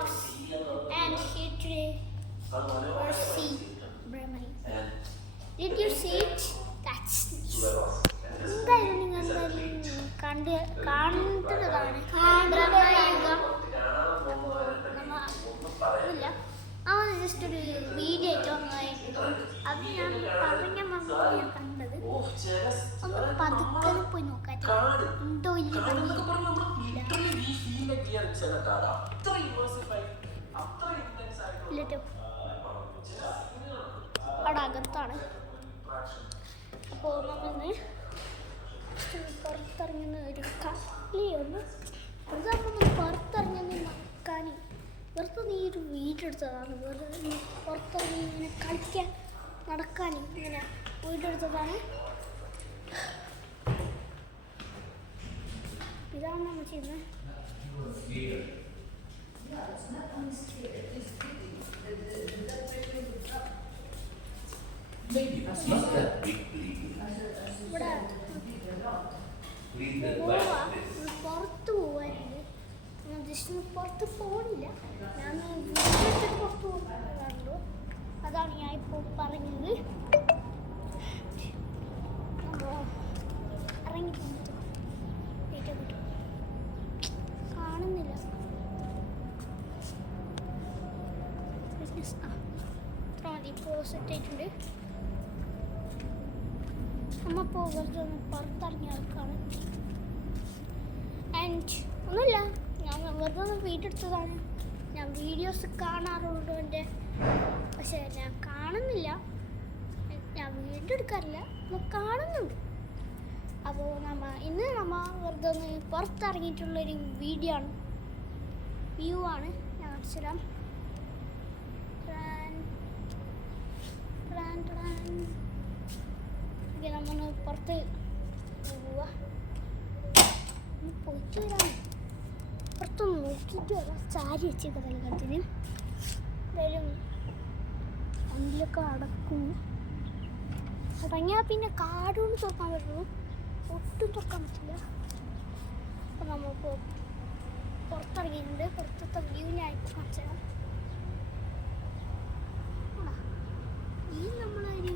vlogs, and here today we're seeing Brahmani. Did you see it? That's എന്തായാലും നിങ്ങൾ കണ്ടതാണ് ഇല്ല അവൻ ജസ്റ്റ് ഒരു വീഡിയോ ആയിട്ട് വന്നതായിരുന്നു. അത് ഞാൻ പറഞ്ഞ ഞാൻ കണ്ടത് ഒന്ന് പതുക്കെ പോയി നോക്കാൻ ഉണ്ടോ ഇല്ല അവിടെ അകത്താണ്. അപ്പോൾ നമ്മളിന്ന് പുറത്തിറങ്ങുന്ന ഒരു കളിയൊന്ന് പുറത്തിറങ്ങുന്ന നടക്കാൻ വെറുതെ നീ ഒരു വീഡിയോ എടുത്തതാണ്. വെറുതെ പുറത്തിറങ്ങി ഇങ്ങനെ കളിക്കാൻ നടക്കാൻ ഇങ്ങനെ വീഡിയോ എടുത്തതാണ്. ഇതാണ് നമ്മൾ ചെയ്യുന്നത്. പുറത്ത് പോവാനുണ്ട്. ഞാൻ ജസ്റ്റ് പുറത്ത് പോകണില്ല, ഞാൻ വീട്ടിൽ പുറത്ത് പോകുന്നുണ്ടോ, അതാണ് ഞാൻ ഇപ്പോൾ പറഞ്ഞത്. ഇറങ്ങി പോകുന്നത് കാണുന്നില്ല. സെറ്റ് ആയിട്ടുണ്ട്. നമ്മ ഇപ്പോൾ വെറുതെ ഒന്ന് പുറത്തിറങ്ങിയ ആൾക്കാണ്. ആൻഡ് ഒന്നുമില്ല, ഞാൻ വെറുതെ ഒന്ന് വീഡിയോ എടുത്തതാണ്. ഞാൻ വീഡിയോസ് കാണാറുണ്ട് എൻ്റെ, പക്ഷേ ഞാൻ കാണുന്നില്ല. ഞാൻ വീഡിയോ എടുക്കാറില്ല, നമ്മൾ കാണുന്നുണ്ട്. അപ്പോൾ ഇന്ന് വെറുതെ ഒന്ന് പുറത്തിറങ്ങിയിട്ടുള്ളൊരു വീഡിയോ ആണ്, വ്യൂ ആണ്. ഞാൻ കാണിച്ചുതരാം. നമ്മൾ പുറത്ത് പോവാ, പോയിട്ട് വരാം. പുറത്തൊന്ന് നോക്കിയിട്ട് വരാം. സാരി വെച്ചേക്കാം തലക്കാലത്തിന്. എന്തായാലും വണ്ടിയിലൊക്കെ അടക്കും. തുടങ്ങിയാൽ പിന്നെ കാടുകൊണ്ട് തുറക്കാൻ പറ്റുള്ളൂ, ഒട്ടും തുറക്കാൻ പറ്റില്ല. അപ്പോൾ നമ്മളിപ്പോൾ പുറത്തിറങ്ങിയിട്ടുണ്ട്. പുറത്തത്തെ വ്യൂ ഞാൻ ഇപ്പോൾ കാണിച്ചു തരാം. ഈ നമ്മളൊരു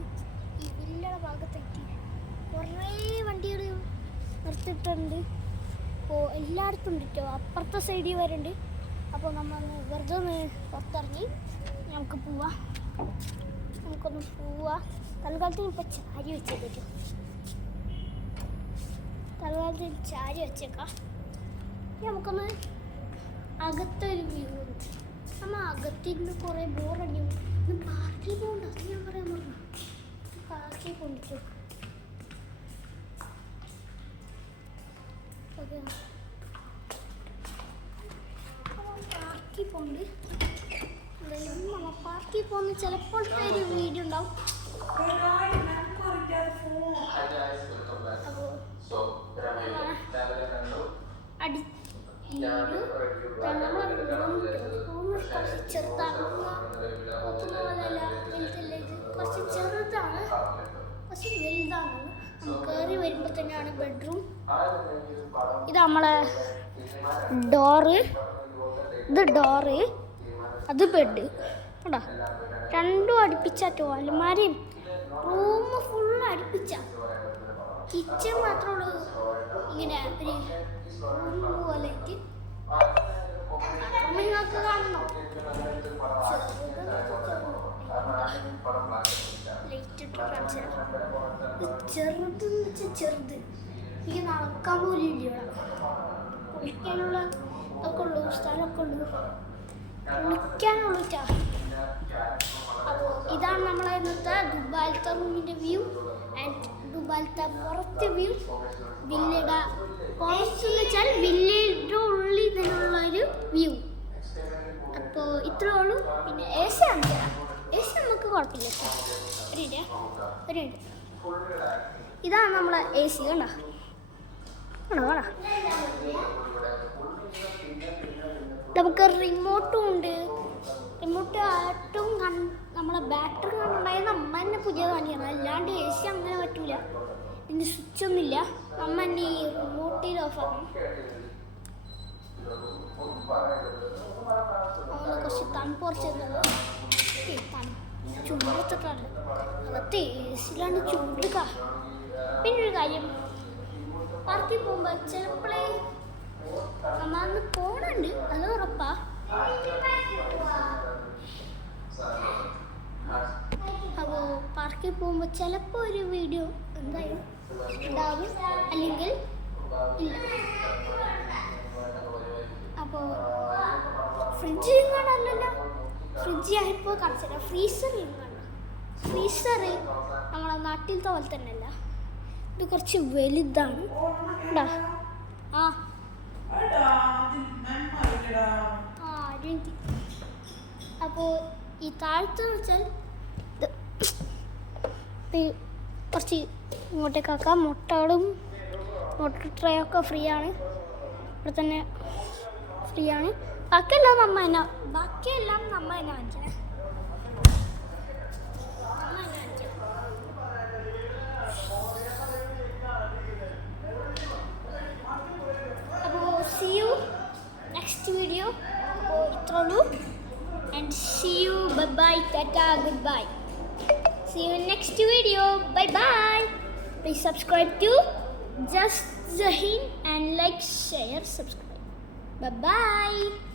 ഈ വില്ലയുടെ ഭാഗത്തെത്തി കുറേ വണ്ടികൾ നിർത്തിയിട്ടുണ്ട്. അപ്പോൾ എല്ലായിടത്തും ഉണ്ട് കേട്ടോ, അപ്പുറത്തെ സൈഡിൽ വരുന്നുണ്ട്. അപ്പോൾ നമ്മൾ വെറുതെ ഒന്ന് പുറത്തിറങ്ങി നമുക്കൊന്ന് പോവാം. തൽക്കാലത്തിന് ഇപ്പോൾ ചാരി വെച്ചേക്കാം. തൽക്കാലത്തിന് ചാരി വെച്ചേക്കാം. നമുക്കൊന്ന് അകത്തൊരു വ്യൂ ഉണ്ട്. നമ്മൾ അകത്തിരുന്ന് കുറേ ബോറടി. ഇന്ന് പാർക്കിൽ പോകണ്ട, അത് ഞാൻ പറയാൻ പറഞ്ഞു. പാർക്കിൽ കൊണ്ടിട്ടു. പാർക്കിൽ പോകണ്ട്. എന്തായാലും നമ്മൾ പാർക്കിൽ പോകുന്ന ചിലപ്പോൾ ഒരു വീഡിയോ ഉണ്ടാവും. അപ്പോൾ ചെറുതാണ്, കുറച്ച് ചെറുതാണ്, കുറച്ച് വലുതാണ്. നമുക്ക് കയറി വരുമ്പോൾ തന്നെയാണ് ബെഡ്റൂം. ഇത് നമ്മളെ ഡോറ്, ഇത് ഡോറ്, അത് ബെഡ്. കേട്ടോ, രണ്ടും അടുപ്പിച്ചാട്ടോ. അലമാരയും റൂം ഫുള്ള് അടുപ്പിച്ച. കിച്ചൺ മാത്രമുള്ളൂ ഇങ്ങനെ ഒരു റൂം പോലെ. നിങ്ങൾക്ക് കാണണോ? ചെറുതെന്ന് വെച്ചാൽ ചെറുത്, എനിക്ക് നടക്കാൻ പോലും ഇല്ല. കുളിക്കാനുള്ള ഒക്കെ ഉള്ളൂ, സ്ഥലമൊക്കെ ഉള്ളൂ, കുളിക്കാനുള്ളൂ. അപ്പോൾ ഇതാണ് നമ്മളെ ഇന്നത്തെ ദുബായിലത്തെ റൂമിൻ്റെ വ്യൂ ആൻഡ് ദുബായിലത്തെ പുറത്തെ വ്യൂ. വില്ലയുടെ പുറത്തെന്ന് വെച്ചാൽ വില്ലയുടെ ഉള്ളിൽ നിന്നുള്ളൊരു വ്യൂ. അപ്പോൾ ഇത്രേ ഉള്ളൂ. പിന്നെ എ സി കാണിച്ചു തരാം. എ സി നമുക്ക് കുഴപ്പമില്ല. ഒരു ഇതാണ് നമ്മളെ എ സി. കണ്ടോ വേണം. നമുക്ക് റിമോട്ടും ഉണ്ട്. റിമോട്ട് ഏറ്റവും നമ്മളെ ബാറ്ററി കണ്ടുണ്ടായത് നമ്മ തന്നെ പുതിയത് വാങ്ങിയാണ്. അല്ലാണ്ട് എ സി അങ്ങനെ പറ്റൂല. ഇതിൻ്റെ സ്വിച്ചൊന്നുമില്ല. നമ്മ തന്നെ ഈ റിമോട്ടിൽ ഓഫ് ആക്കണം. കുറച്ച് തണുപ്പ് കുറച്ചത് ചൂടത്തിട്ടാണ് അകത്ത് ഏസിലാണ് ചൂടുക. പിന്നൊരു കാര്യം, പാർക്കിൽ പോകുമ്പോൾ ചിലപ്പോഴേ നമ്മ അന്ന് പോണുണ്ട്, അത് ഉറപ്പാ. അപ്പോൾ പാർക്കിൽ പോകുമ്പോൾ ചിലപ്പോൾ ഒരു വീഡിയോ എന്തായാലും ഉണ്ടാവും, അല്ലെങ്കിൽ ഇല്ല. അപ്പോൾ ഫ്രിഡ്ജ് കാണാനല്ല, ഫ്രിഡ്ജ് ഞാനിപ്പോൾ കാണിച്ചില്ല, ഫ്രീസറിൽ കാണാം. ഫ്രീസറിൽ നമ്മളെ നാട്ടിലത്തെ പോലെ തന്നെ അല്ല, ഇത് കുറച്ച് വലുതാണ്. ഉണ്ടാ അപ്പോൾ ഈ താഴത്തെന്ന് വെച്ചാൽ കുറച്ച് ഇങ്ങോട്ടേക്കാക്കാം. മുട്ടകളും മുട്ട ട്രേ ഒക്കെ ഫ്രീ ആണ്, ഇവിടെ തന്നെ ഫ്രീ ആണ്. ബാക്കിയെല്ലാം നമ്മ തന്നെ വാങ്ങിച്ചേ. അപ്പോൾ see you next video. അപ്പോൾ ഇത്രേ ഉള്ളൂ. And see you, bye bye, tata, goodbye. See you in next video. Bye bye. Please subscribe to Just Zahin and like, share, subscribe. Bye bye.